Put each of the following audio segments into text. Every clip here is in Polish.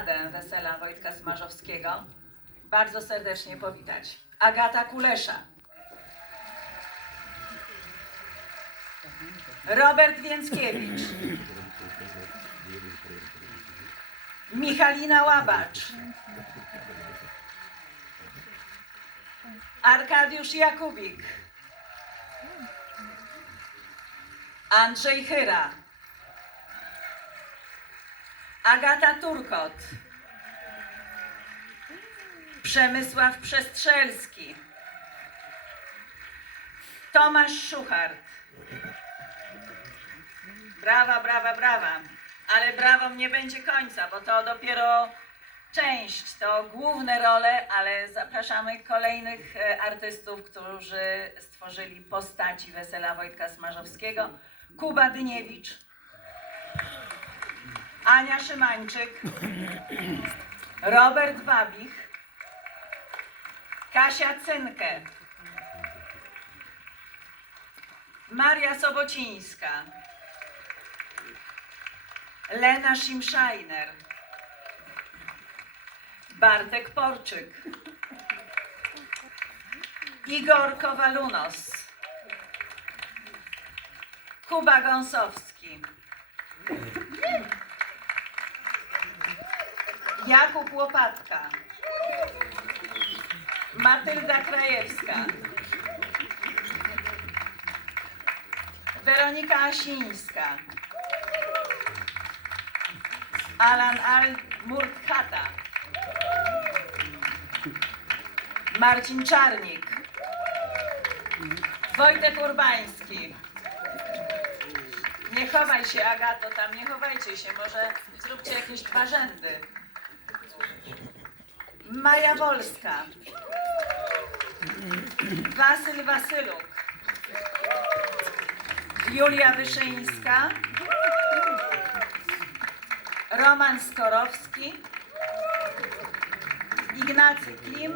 obsadę wesela Wojtka Smarzowskiego bardzo serdecznie powitać. Agata Kulesza. Robert Więckiewicz. Michalina Łabacz. Arkadiusz Jakubik. Andrzej Chyra. Agata Turkot. Przemysław Przestrzelski. Tomasz Szuchart. Brawa, brawa, brawa. Ale brawom nie będzie końca, bo to dopiero część, to główne role, ale zapraszamy kolejnych e, artystów, którzy stworzyli postaci Wesela Wojtka Smarzowskiego. Kuba Dyniewicz, Ania Szymańczyk, Robert Wabich, Kasia Cynkę, Maria Sobocińska, Lena Schimscheiner, Bartek Porczyk, Igor Kowalunos, Kuba Gąsowski, Jakub Łopatka, Matylda Krajewska, Weronika Asińska, Alan Al Murkhata, Marcin Czarnik, Wojtek Urbański. Nie chowaj się, Agato, tam nie chowajcie się, może zróbcie jakieś dwa rzędy. Maja Wolska, Wasyl Wasyluk, Julia Wyszyńska, Roman Skorowski, Ignacy Klim,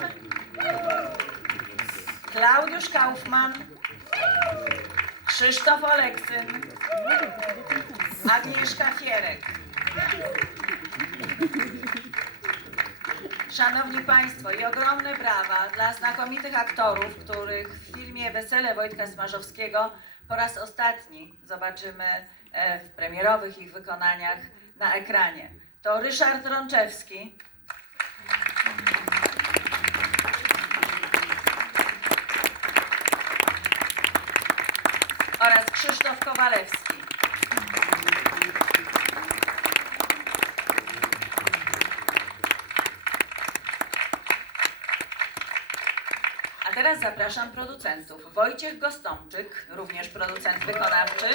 Klaudiusz Kaufmann, Krzysztof Oleksyn, Agnieszka Fierek. Szanowni Państwo, i ogromne brawa dla znakomitych aktorów, których w filmie Wesele Wojtka Smarzowskiego po raz ostatni zobaczymy e, w premierowych ich wykonaniach na ekranie. To Ryszard Rączewski, oraz Krzysztof Kowalewski. Teraz zapraszam producentów. Wojciech Gostomczyk, również producent wykonawczy.